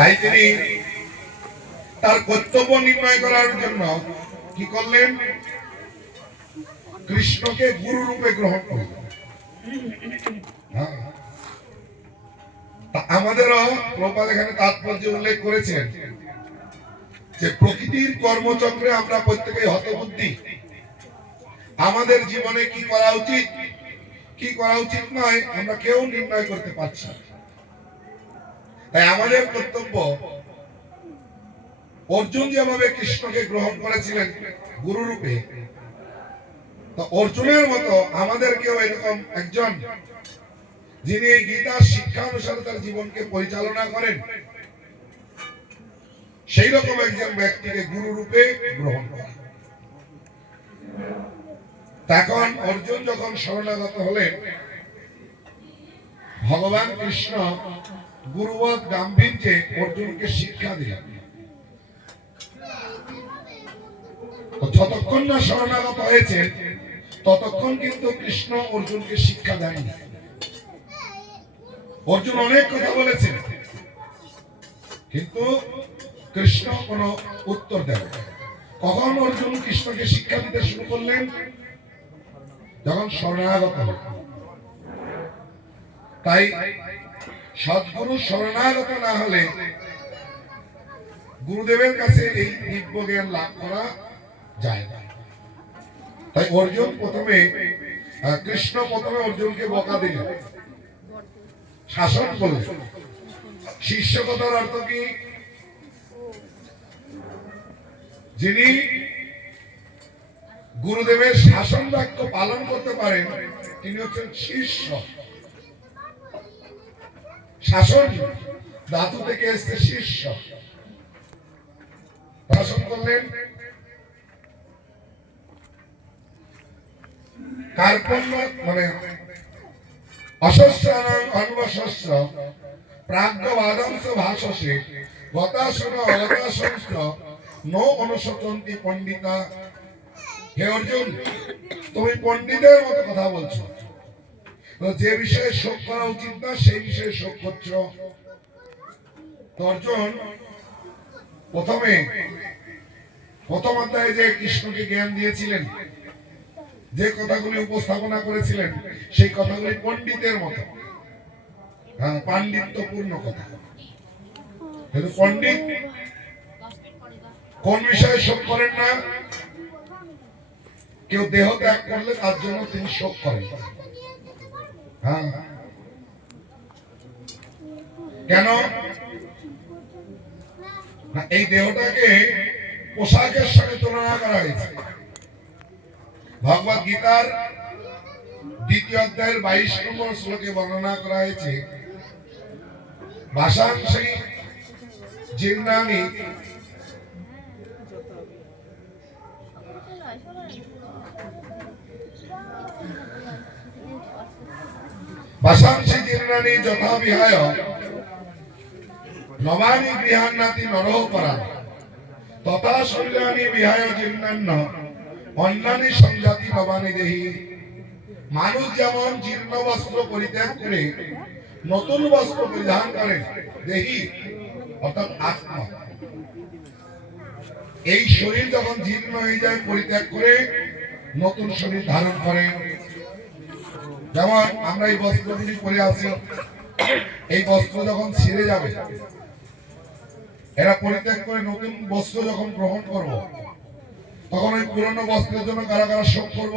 তাই তিনি তার কর্তব্য নির্ণয় করার জন্য কি করলেন? কৃষ্ণকে গুরু রূপে গ্রহণ করলেন। আমাদেরও প্রভুপাদ এখানে তাৎপর্য উল্লেখ করেছেন যে প্রকৃতির কর্মচক্রে আমরা প্রত্যেকেই হতবুদ্ধি। আমাদের জীবনে কি করা উচিত, কি করা উচিত নয়, আমরা কেউ নির্ণয় করতে পারছি না। তাই আমাদের কর্তব্য, অর্জুন যেভাবে কৃষ্ণকে গ্রহণ করেছিলেন গুরু রূপে, তো অর্জুনের মতো আমাদেরকেও এরকম একজন যিনি এই গীতার শিক্ষা অনুসারে তার জীবনকে পরিচালনা করেন, সেই রকম একজন ব্যক্তিকে গুরু রূপে গ্রহণ করা। তখন অর্জুন যখন শরণাগত হলেন, ভগবান কৃষ্ণ গুরুবৎ গাম্ভীর্যে অর্জুনকে শিক্ষা দিলেন। যতক্ষণ না শরণাগত হয়েছে ততক্ষণ কিন্তু কৃষ্ণ অর্জুনকে শিক্ষা দেয়নি। অর্জুন অনেক কথা বলেছেন, কিন্তু কৃষ্ণ কোনো উত্তর দেয়। কখন অর্জুন কৃষ্ণকে শিক্ষা দিতে শুরু করলেন? যখন শরণাগত হলেন। তাই সদ্গুরু শরণাগত না হলে গুরুদেবের কাছে এই দিব্য জ্ঞান লাভ করা যায় না। তাই অর্জুন প্রথমে, কৃষ্ণ প্রথমে অর্জুনকে বকা দিলেন, শাসন করলেন। শিষ্যকতার অর্থ কি? যিনি গুরুদেবের শাসন বাক্য পালন করতে পারেন তিনি হচ্ছেন শিষ্য। শাসন ধাতু থেকে এসেছে শিষ্য। শাসন করলেন। কার্পণ্য মানে অশস্যানাং অনুবশস্য প্রাজ্ঞবাদংস ভাষসে গতাসন অগতাসংস নো অনুশোচন্তি পণ্ডিতা। হে অর্জুন, তুমি পণ্ডিতের মতো কথা বলছো, যে বিষয়ে শোক করা উচিত না সেই বিষয়ে শোক করছো। অর্জুন প্রথম অধ্যায়ে যে কৃষ্ণকে জ্ঞান দিয়েছিলেন, যে কথাগুলি উপস্থাপনা করেছিলেন, সেই কথাগুলি পণ্ডিতের মতো, পাণ্ডিত্যপূর্ণ কথা। কিন্তু পণ্ডিত কোন বিষয়ে শোক করেন না? কেউ দেহ ত্যাগ করলে তার জন্য তিনি শোক করেন। কেন? এই দেহটাকে পোশাকের সঙ্গে তুলনা করা হয়েছে। ভগবত গীতার 2য় অধ্যায়ের 22 নম্বর শ্লোকে বর্ণনা করা হয়েছে, ভাষাংসি জীর্ণানি ভাষাংসি জীর্ণানি যথা বিহায় নবানি গৃহান্নাতি নরহ পরা তথা শৈলানি বিহায় জীর্ণান্ন অন্যানি সংজাতি নবানি দেহি। মানুষ যেমন জীর্ণ বস্ত্র পরিত্যাগ করে নতুন বস্ত্র পরিধান করে, দেহি অর্থাৎ আত্মা, এই শরীর যখন জীর্ণ হয়ে যায় পরিত্যাগ করে নতুন শরীর ধারণ করে। যেমন আমরা এই বস্ত্রগুলি পরে আছি, এই বস্ত্র যখন ছিঁড়ে যাবে, এরা পরিত্যাগ করে নতুন বস্ত্র যখন গ্রহণ করব, তখন ওই পুরনো বস্ত্রের জন্য কারা কারা শোক করব?